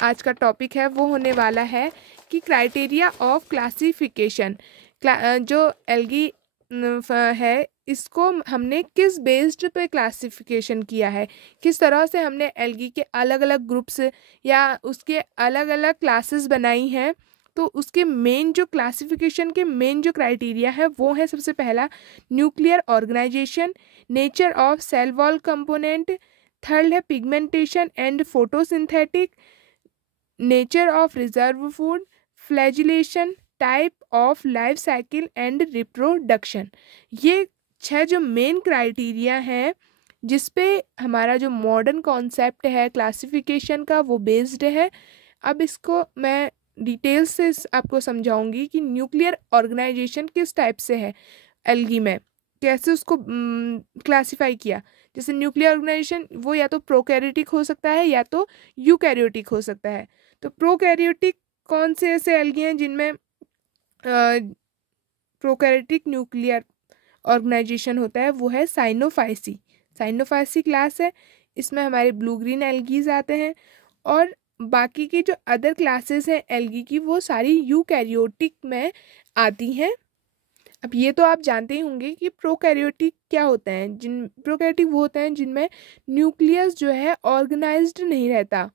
आज का टॉपिक है वो होने वाला है कि क्राइटेरिया ऑफ क्लासिफिकेशन। जो एल्गी है इसको हमने किस बेस्ड पे क्लासिफिकेशन किया है, किस तरह से हमने एल्गी के अलग अलग ग्रुप्स या उसके अलग अलग क्लासेस बनाई हैं। तो उसके मेन जो क्लासिफिकेशन के मेन जो क्राइटेरिया है वो है सबसे पहला nuclear organisation, nature of cell wall component, third है pigmentation and photosynthetic, nature of reserve food, flagellation, type of life cycle and reproduction. ये 6 जो मेन क्राइटेरिया हैं जिस पे हमारा जो मॉडर्न कॉन्सेप्ट है क्लासिफिकेशन का वो बेस्ड है। अब इसको मैं डिटेल्स से आपको समझाऊंगी कि न्यूक्लियर ऑर्गेनाइजेशन किस टाइप से है, एल्गी में कैसे उसको क्लासिफाई किया। जैसे न्यूक्लियर ऑर्गेनाइजेशन वो या तो प्रोकैरियोटिक हो सकता है या तो यूकैरियोटिक हो सकता है। तो प्रोकैरियोटिक कौन से ऐसे एल्गी हैं जिनमें प्रोकैरियोटिक न्यूक्लियर ऑर्गेनाइजेशन होता है, वो है साइनोफाइसी। साइनोफाइसी क्लास है, इसमें हमारे ब्लू ग्रीन एल्गीज आते हैं। और बाकी की जो अदर क्लासेस हैं एल्गी की वो सारी यूकैरियोटिक में आती हैं। अब ये तो आप जानते ही होंगे कि प्रोकैरियोटिक क्या होते हैं। प्रोकैरियोटिक वो होते हैं जिनमें न्यूक्लियस जो है ऑर्गेनाइज्ड नहीं रहता।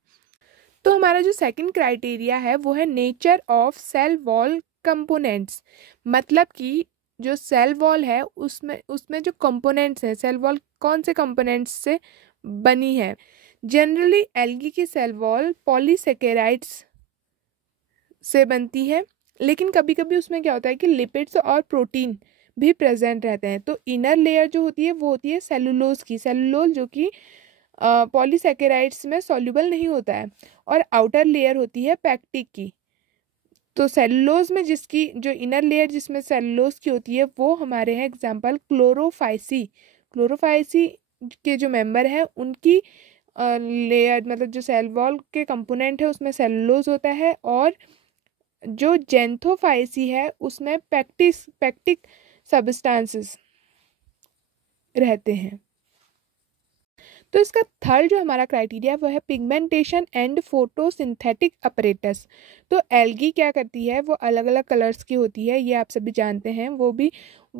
तो हमारा जो सेकंड क्राइटेरिया है वो है nature of cell wall components. मतलब कि जो सेल वॉल है उसमें जो कंपोनेंट्स हैं, सेल वॉल कौन से कंपोनेंट्स से बनी है। जनरली एल्गी की सेल वॉल पॉलीसेकेराइड्स से बनती है, लेकिन कभी कभी उसमें क्या होता है कि लिपिड्स और प्रोटीन भी प्रेजेंट रहते हैं। तो इनर लेयर जो होती है वो होती है सेलुलोज की, सेलुलोज जो कि पॉलीसेकेराइड्स में सॉल्युबल नहीं होता है। और आउटर लेयर होती है पैक्टिक की। तो सेलुलोज में जिसकी जो इनर लेयर जिसमें सेलुलोज की होती है वो हमारे हैं एग्जांपल क्लोरोफाइसी। क्लोरोफाइसी के जो मेंबर हैं उनकी लेयर मतलब जो सेल वॉल के कंपोनेंट है उसमें सेलुलोज होता है। और जो जेंथोफाइसी है उसमें पैक्टिक सब्सटेंसेस रहते हैं। तो इसका थर्ड जो हमारा क्राइटेरिया वो है पिगमेंटेशन एंड फोटोसिंथेटिक अपरेटस। तो एल्गी क्या करती है, वो अलग अलग कलर्स की होती है, ये आप सभी जानते हैं। वो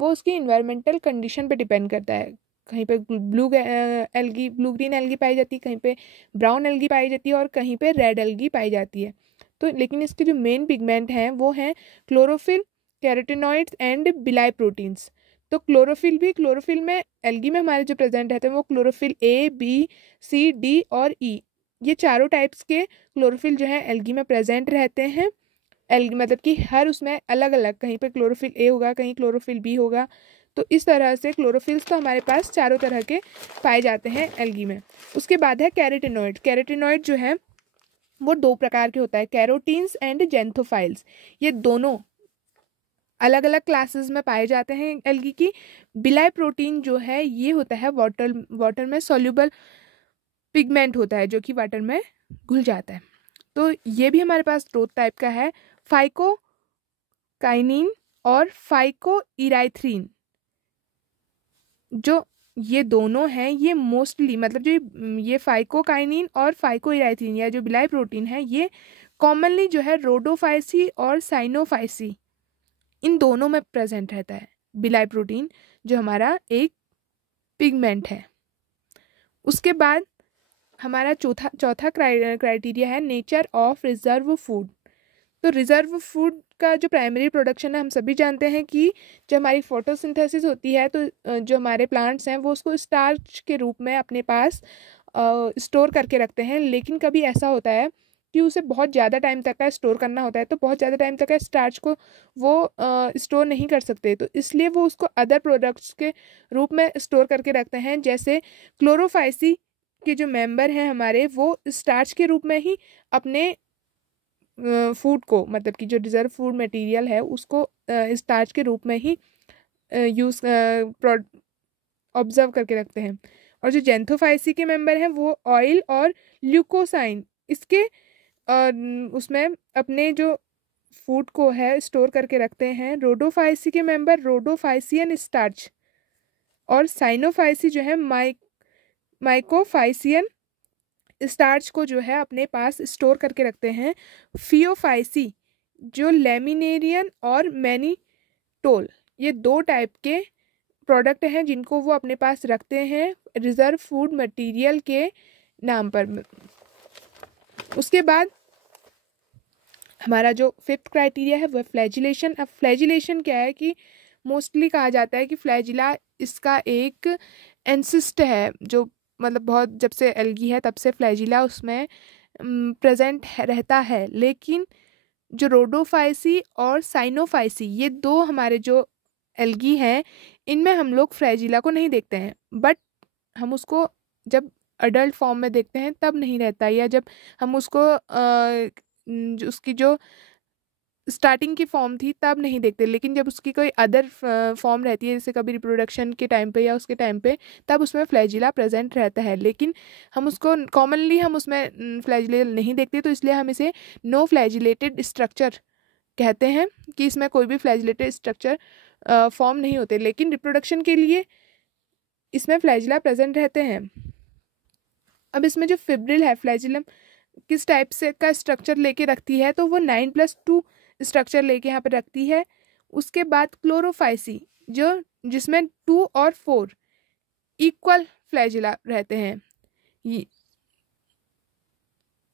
उसकी इन्वायरमेंटल कंडीशन पे डिपेंड करता है। कहीं पे ब्लू ग्रीन एल्गी पाई जाती है, कहीं पे ब्राउन एल्गी पाई जाती है और कहीं पे रेड एल्गी पाई जाती है। तो लेकिन इसके जो मेन पिगमेंट हैं वो हैं क्लोरोफिल, कैरोटीनॉइड्स एंड बिलाई प्रोटीन्स। तो क्लोरोफिल में एल्गी में हमारे जो प्रेजेंट रहते हैं वो chlorophyll A, B, C, D और ई, ये चारों टाइप्स के क्लोरोफिल जो है एल्गी में प्रेजेंट रहते हैं। एल्गी मतलब कि हर उसमें अलग अलग, कहीं पे क्लोरोफिल ए होगा, कहीं क्लोरोफिल बी होगा। तो इस तरह से क्लोरोफिल्स तो हमारे पास चारों तरह के पाए जाते हैं एल्गी में। उसके बाद है कैरोटीनॉइड। कैरोटीनॉइड जो है वो 2 प्रकार के होता है, कैरोटीन्स एंड जेंथोफाइल्स। ये दोनों अलग अलग क्लासेस में पाए जाते हैं एल्गी की। बिलाई प्रोटीन जो है ये होता है वाटर में सॉल्युबल पिगमेंट होता है जो कि वाटर में घुल जाता है। तो ये भी हमारे पास 2 टाइप का है, फाइकोकाइनिन और फाइकोइराइथ्रीन। जो ये दोनों हैं ये मोस्टली मतलब जो ये फाइकोकाइनिन और फाइकोइराइथ्रीन या जो बिलाई प्रोटीन है ये कॉमनली जो है रोडोफाइसी और साइनोफाइसी इन दोनों में प्रेजेंट रहता है। बिलाई प्रोटीन जो हमारा एक पिगमेंट है। उसके बाद हमारा चौथा क्राइटेरिया है नेचर ऑफ रिजर्व फूड। तो रिजर्व फूड का जो प्राइमरी प्रोडक्शन है हम सभी जानते हैं कि जब हमारी फोटोसिंथेसिस होती है तो जो हमारे प्लांट्स हैं वो उसको स्टार्च के रूप में अपने पास स्टोर करके रखते हैं। लेकिन कभी ऐसा होता है कि उसे बहुत ज़्यादा टाइम तक का स्टोर करना होता है, तो बहुत ज़्यादा टाइम तक का स्टार्च को वो स्टोर नहीं कर सकते, तो इसलिए वो उसको अदर प्रोडक्ट्स के रूप में स्टोर करके रखते हैं। जैसे क्लोरोफाइसी के जो मेंबर हैं हमारे वो स्टार्च के रूप में ही अपने फूड को मतलब कि जो रिजर्व फूड मटेरियल है उसको स्टार्च के रूप में ही यूज़ ऑब्जर्व करके रखते हैं। और जो जेंथोफाइसी के मेंबर हैं वो ऑयल और ल्यूकोसाइन इसके उसमें अपने जो फूड को है स्टोर करके रखते हैं। रोडोफाइसी के मेंबर रोडोफाइसियन स्टार्च और साइनोफाइसी जो है माइकोफाइसियन स्टार्च को जो है अपने पास स्टोर करके रखते हैं। फियोफाइसी जो लेमिनेरियन और मैनीटोल, ये 2 टाइप के प्रोडक्ट हैं जिनको वो अपने पास रखते हैं रिजर्व फूड मटेरियल के नाम पर। उसके बाद हमारा जो 5th क्राइटेरिया है वो फ्लैजिलेशन। अब फ्लैजिलेशन क्या है कि मोस्टली कहा जाता है कि फ्लैजिला इसका एक एंसिस्ट है, जो मतलब बहुत जब से एल्गी है तब से फ्लैजिला उसमें प्रेजेंट रहता है। लेकिन जो रोडोफाइसी और साइनोफाइसी, ये 2 हमारे जो एल्गी हैं, इनमें हम लोग फ्लैजिला को नहीं देखते हैं, बट हम उसको जब अडल्ट फॉर्म में देखते हैं तब नहीं रहता, या जब हम उसको उसकी जो स्टार्टिंग की फॉर्म थी तब नहीं देखते। लेकिन जब उसकी कोई अदर फॉर्म रहती है, जैसे कभी रिप्रोडक्शन के टाइम पे या उसके टाइम पे, तब उसमें फ्लैजिला प्रेजेंट रहता है। लेकिन हम उसको कॉमनली हम उसमें फ्लैजिला नहीं देखते, तो इसलिए हम इसे नो फ्लैजिलेटेड स्ट्रक्चर कहते हैं कि इसमें कोई भी फ्लैजिलेटेड स्ट्रक्चर फॉर्म नहीं होते। लेकिन रिप्रोडक्शन के लिए इसमें फ्लैजिला प्रेजेंट रहते हैं। अब इसमें जो फिब्रिल है, फ्लैजिलम किस टाइप से का स्ट्रक्चर लेके रखती है, तो वो 9+2 स्ट्रक्चर लेके यहाँ पे रखती है। उसके बाद क्लोरोफाइसी जो जिसमें 2 और 4 इक्वल फ्लैजिला रहते हैं।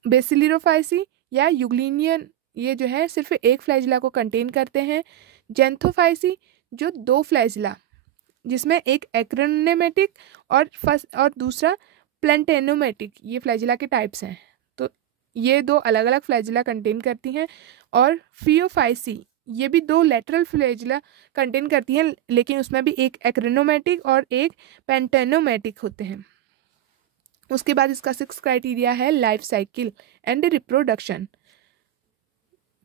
बेसिलिरोफाइसी या यूग्लिनियन, ये जो है सिर्फ एक फ्लैजिला को कंटेन करते हैं। जेंथोफाइसी जो 2 फ्लैजिला, जिसमें एक एक्रोनेमेटिक और दूसरा प्लेंटेनोमेटिक, ये फ्लैजिला के टाइप्स हैं। तो ये 2 अलग अलग फ्लैजिला कंटेन करती हैं। और फियोफाइसी ये भी 2 लेटरल फ्लैजिला कंटेन करती हैं, लेकिन उसमें भी एक एक्रोनोमेटिक और एक पेंटेनोमेटिक होते हैं। उसके बाद इसका 6th क्राइटेरिया है लाइफ साइकिल एंड रिप्रोडक्शन।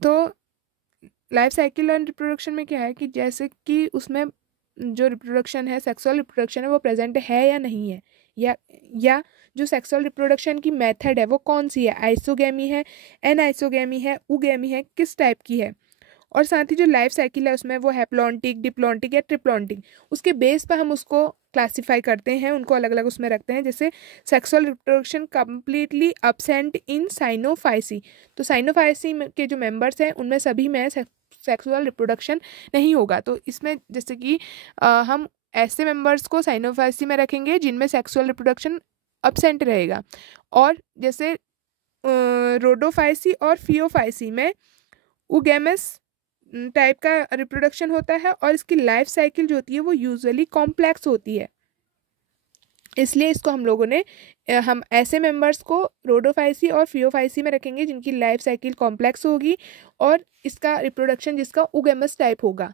तो लाइफ साइकिल एंड रिप्रोडक्शन में क्या है कि जैसे कि उसमें जो रिप्रोडक्शन है, सेक्सुअल रिप्रोडक्शन है, वो प्रेजेंट है या नहीं है, या जो सेक्सुअल रिप्रोडक्शन की मेथड है वो कौन सी है, आइसोगेमी है, एनआइसोगेमी है, उगेमी है, किस टाइप की है। और साथ ही जो लाइफ साइकिल है उसमें वो हैप्लॉन्टिक, डिप्लॉन्टिक या ट्रिप्लॉन्टिक, उसके बेस पर हम उसको क्लासीफाई करते हैं, उनको अलग अलग उसमें रखते हैं। जैसे सेक्सुअल रिप्रोडक्शन कम्प्लीटली अब्सेंट इन साइनोफाइसी, तो साइनोफाइसी के जो मेंबर्स हैं उनमें सभी में सेक्सुअल रिप्रोडक्शन नहीं होगा। तो इसमें जैसे कि हम ऐसे मेंबर्स को साइनोफाइसी में रखेंगे जिनमें सेक्सुअल रिप्रोडक्शन अब्सेंट रहेगा। और जैसे रोडोफाइसी और फियोफाइसी में उगेमस टाइप का रिप्रोडक्शन होता है, और इसकी लाइफ साइकिल जो होती है वो यूजुअली कॉम्प्लेक्स होती है। इसलिए इसको हम लोगों ने हम ऐसे मेंबर्स को रोडोफाइसी और फियोफाइसी में रखेंगे जिनकी लाइफ साइकिल कॉम्प्लेक्स होगी और इसका रिप्रोडक्शन जिसका उगेमस टाइप होगा।